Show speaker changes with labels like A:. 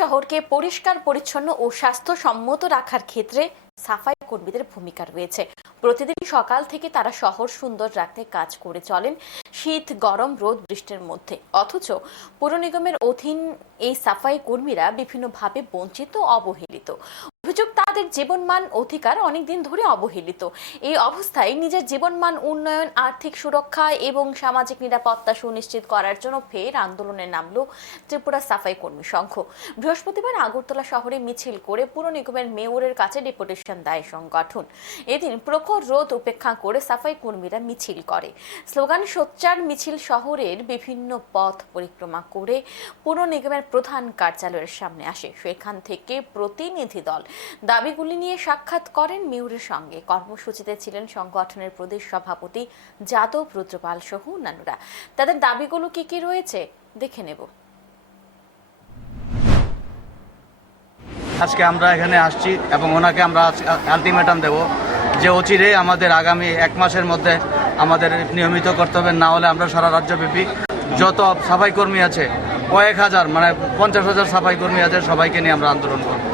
A: শহরকে পরিষ্কার, পরিচ্ছন্ন ও স্বাস্থ্যসম্মত রাখার ক্ষেত্রে সাফাই কর্মীদের ভূমিকা রয়েছে। প্রতিদিন সকাল থেকে তারা শহর সুন্দর রাখতে কাজ করে চলেন। শীত, গরম, রোদ, বৃষ্টির মধ্যে। অথচ পৌর নিগমের অধীন এই সাফাই কর্মীরা বিভিন্নভাবে বঞ্চিত অবহেলিত। অভিযোগ, তাদের জীবনমান অধিকার অনেকদিন ধরে অবহেলিত। এই অবস্থায় নিজের জীবনমান উন্নয়ন, আর্থিক সুরক্ষা এবং সামাজিক নিরাপত্তা সুনিশ্চিত করার জন্য ফের আন্দোলনে নামল ত্রিপুরা সাফাই কর্মী সংঘ। বৃহস্পতিবার আগরতলা শহরে মিছিল করে পুর নিগমের মেয়রের কাছে ডেপুটেশন দেয় সংগঠন। এদিন প্রখর রোদ উপেক্ষা করে সাফাই কর্মীরা মিছিল করে। স্লোগান, সোচ্চার মিছিল শহরের বিভিন্ন পথ পরিক্রমা করে পুর নিগমের প্রধান কার্যালয়ের সামনে আসে। সেখান থেকে প্রতিনিধি দল দাবিগুলি নিয়ে সাক্ষাৎ করেন মেয়রের সঙ্গে। কর্মসূচিতে ছিলেন সংগঠনের প্রদেশ সভাপতি যাদব রুদ্রপাল সহ অন্যান্যরা। তাদের দাবিগুলো কি কি রয়েছে দেখে নেব।
B: আজকে আমরা এখানে আসছি এবং ওনাকে আমরা আলটিমেটাম দেব যে অচিরে আমাদের আগামী এক মাসের মধ্যে আমাদের নিয়মিত করতে হবে না হলে আমরা সারা রাজ্যব্যাপী যত সাফাই কর্মী আছে, কয়েক হাজার মানে পঞ্চাশ হাজার সাফাই কর্মী আছে, সবাইকে নিয়ে আমরা আন্দোলন করব।